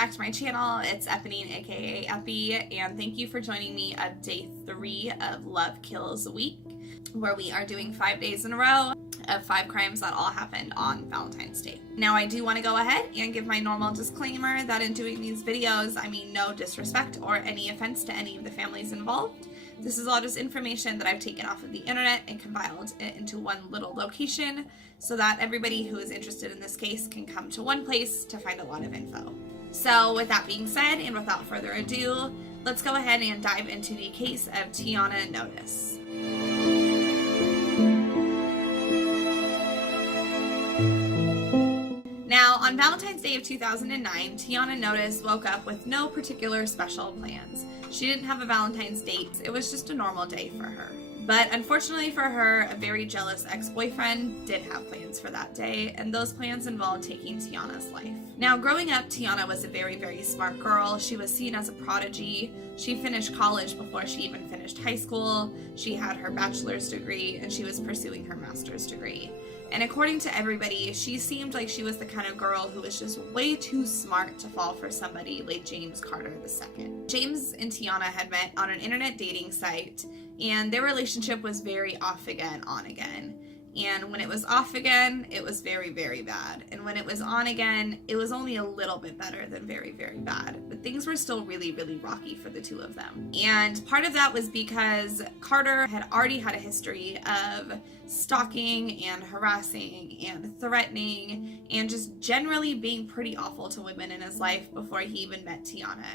back to my channel. It's Eponine, aka Epi, and thank you for joining me at day 3 of Love Kills Week, where we are doing 5 days in a row of 5 crimes that all happened on Valentine's Day. Now, I do want to go ahead and give my normal disclaimer that in doing these videos, I mean no disrespect or any offense to any of the families involved. This is all just information that I've taken off of the internet and compiled it into one little location so that everybody who is interested in this case can come to one place to find a lot of info. So with that being said, and without further ado, let's go ahead and dive into the case of Tiana Notice. Now, on Valentine's Day of 2009, Tiana Notice woke up with no particular special plans. She didn't have a Valentine's date. It was just a normal day for her. But unfortunately for her, a very jealous ex-boyfriend did have plans for that day, and those plans involved taking Tiana's life. Now, growing up, Tiana was a very, very smart girl. She was seen as a prodigy. She finished college before she even finished high school. She had her bachelor's degree, and she was pursuing her master's degree. And according to everybody, she seemed like she was the kind of girl who was just way too smart to fall for somebody like James Carter II. James and Tiana had met on an internet dating site, and their relationship was very off again, on again. And when it was off again, it was very, very bad. And when it was on again, it was only a little bit better than very, very bad. But things were still really, really rocky for the two of them. And part of that was because Carter had already had a history of stalking and harassing and threatening and just generally being pretty awful to women in his life before he even met Tiana.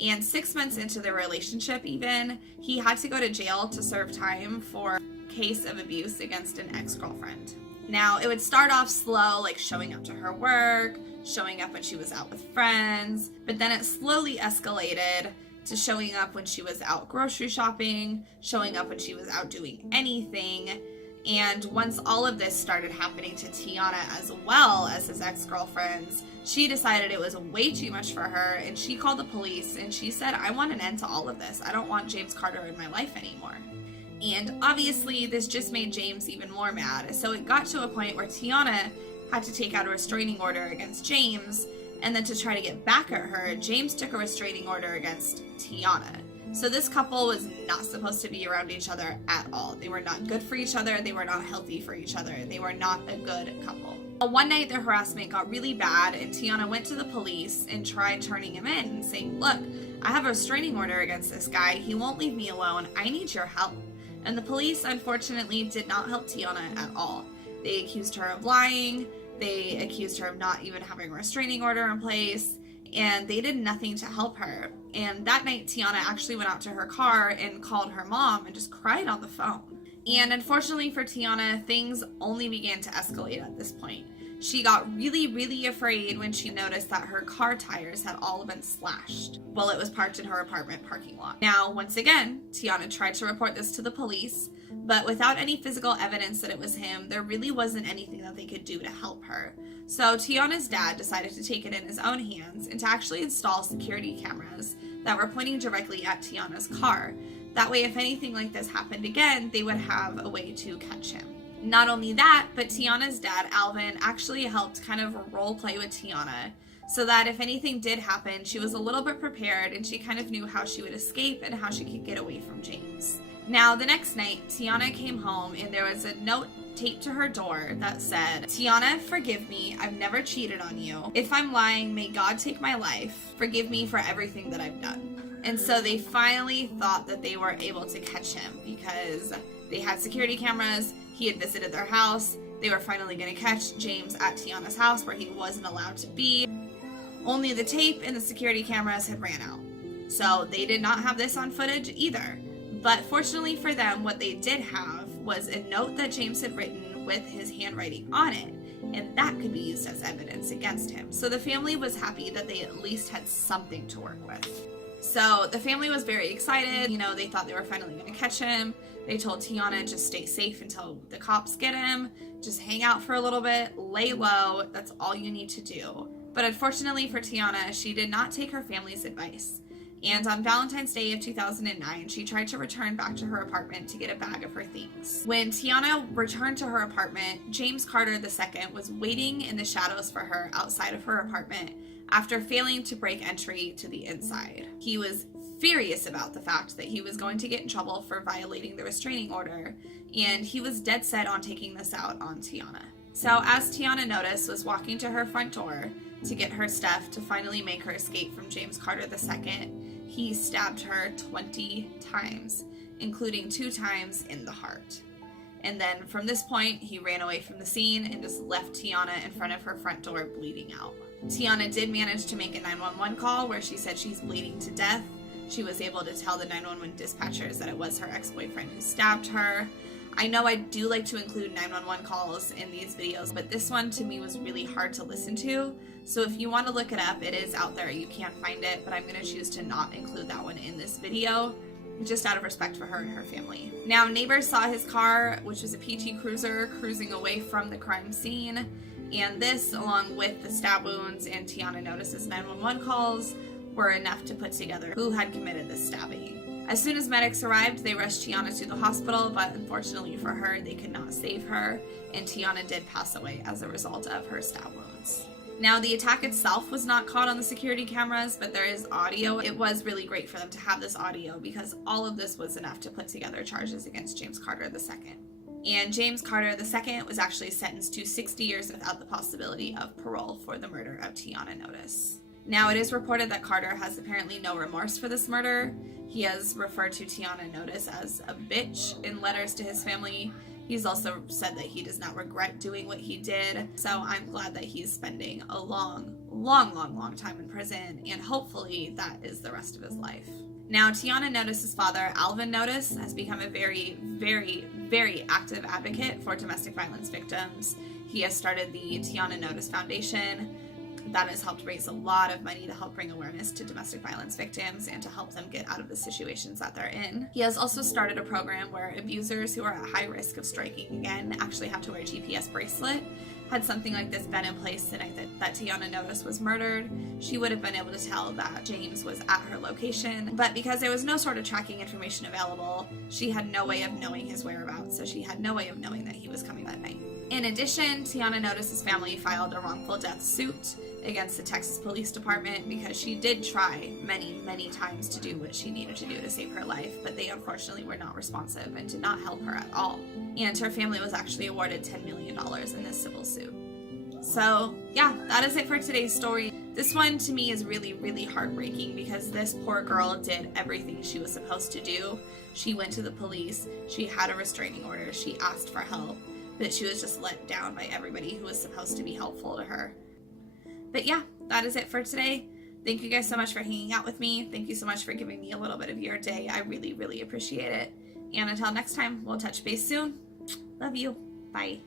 And 6 months into their relationship even, he had to go to jail to serve time for case of abuse against an ex-girlfriend. Now, it would start off slow, like showing up to her work, showing up when she was out with friends, but then it slowly escalated to showing up when she was out grocery shopping, showing up when she was out doing anything. And once all of this started happening to Tiana as well as his ex-girlfriends, she decided it was way too much for her, and she called the police and she said, "I want an end to all of this. I don't want James Carter in my life anymore." And obviously this just made James even more mad. So it got to a point where Tiana had to take out a restraining order against James, and then to try to get back at her, James took a restraining order against Tiana. So this couple was not supposed to be around each other at all. They were not good for each other. They were not healthy for each other. They were not a good couple. One night their harassment got really bad, and Tiana went to the police and tried turning him in and saying, "Look, I have a restraining order against this guy. He won't leave me alone. I need your help." And the police, unfortunately, did not help Tiana at all. They accused her of lying. They accused her of not even having a restraining order in place, and they did nothing to help her. And that night, Tiana actually went out to her car and called her mom and just cried on the phone. And unfortunately for Tiana, things only began to escalate at this point. She got really, really afraid when she noticed that her car tires had all been slashed while it was parked in her apartment parking lot. Now, once again, Tiana tried to report this to the police, but without any physical evidence that it was him, there really wasn't anything that they could do to help her. So Tiana's dad decided to take it in his own hands and to actually install security cameras that were pointing directly at Tiana's car. That way, if anything like this happened again, they would have a way to catch him. Not only that, but Tiana's dad, Alvin, actually helped kind of role play with Tiana so that if anything did happen, she was a little bit prepared and she kind of knew how she would escape and how she could get away from James. Now, the next night, Tiana came home and there was a note taped to her door that said, "Tiana, forgive me. I've never cheated on you. If I'm lying, may God take my life. Forgive me for everything that I've done." And so they finally thought that they were able to catch him because they had security cameras. He had visited their house. They were finally going to catch James at Tiana's house where he wasn't allowed to be. Only the tape and the security cameras had ran out. So they did not have this on footage either. But fortunately for them, what they did have was a note that James had written with his handwriting on it, and that could be used as evidence against him. So the family was happy that they at least had something to work with. So the family was very excited. You know, they thought they were finally going to catch him. They told Tiana, just stay safe until the cops get him. Just hang out for a little bit, lay low. That's all you need to do. But unfortunately for Tiana, she did not take her family's advice. And on Valentine's Day of 2009, she tried to return back to her apartment to get a bag of her things. When Tiana returned to her apartment, James Carter II was waiting in the shadows for her outside of her apartment after failing to break entry to the inside. He was furious about the fact that he was going to get in trouble for violating the restraining order, and he was dead set on taking this out on Tiana. So as Tiana Notice was walking to her front door to get her stuff to finally make her escape from James Carter II, he stabbed her 20 times, including 2 times in the heart. And then from this point, he ran away from the scene and just left Tiana in front of her front door bleeding out. Tiana did manage to make a 911 call where she said she's bleeding to death. She was able to tell the 911 dispatchers that it was her ex-boyfriend who stabbed her. I know I do like to include 911 calls in these videos, but this one to me was really hard to listen to. So if you want to look it up, it is out there. You can find it, but I'm going to choose to not include that one in this video, just out of respect for her and her family. Now, neighbors saw his car, which was a PT Cruiser, cruising away from the crime scene. And this, along with the stab wounds and Tiana Notice's 911 calls, were enough to put together who had committed this stabbing. As soon as medics arrived, they rushed Tiana to the hospital, but unfortunately for her, they could not save her, and Tiana did pass away as a result of her stab wounds. Now, the attack itself was not caught on the security cameras, but there is audio. It was really great for them to have this audio because all of this was enough to put together charges against James Carter II. And James Carter II was actually sentenced to 60 years without the possibility of parole for the murder of Tiana Notice. Now, it is reported that Carter has apparently no remorse for this murder. He has referred to Tiana Notice as a bitch in letters to his family. He's also said that he does not regret doing what he did. So I'm glad that he's spending a long time in prison, and hopefully that is the rest of his life. Now, Tiana Notice's father, Alvin Notice, has become a very active advocate for domestic violence victims. He has started the Tiana Notice Foundation. That has helped raise a lot of money to help bring awareness to domestic violence victims and to help them get out of the situations that they're in. He has also started a program where abusers who are at high risk of striking again actually have to wear a GPS bracelet. Had something like this been in place the night that Tiana Notice was murdered, she would have been able to tell that James was at her location. But because there was no sort of tracking information available, she had no way of knowing his whereabouts, so she had no way of knowing that he was coming that night. In addition, Tiana Notice's family filed a wrongful death suit against the Texas Police Department because she did try many times to do what she needed to do to save her life, but they unfortunately were not responsive and did not help her at all. And her family was actually awarded $10 million in this civil suit. So yeah, that is it for today's story. This one to me is really heartbreaking because this poor girl did everything she was supposed to do. She went to the police, she had a restraining order, she asked for help, but she was just let down by everybody who was supposed to be helpful to her. But yeah, that is it for today. Thank you guys so much for hanging out with me. Thank you so much for giving me a little bit of your day. I really appreciate it. And until next time, we'll touch base soon. Love you. Bye.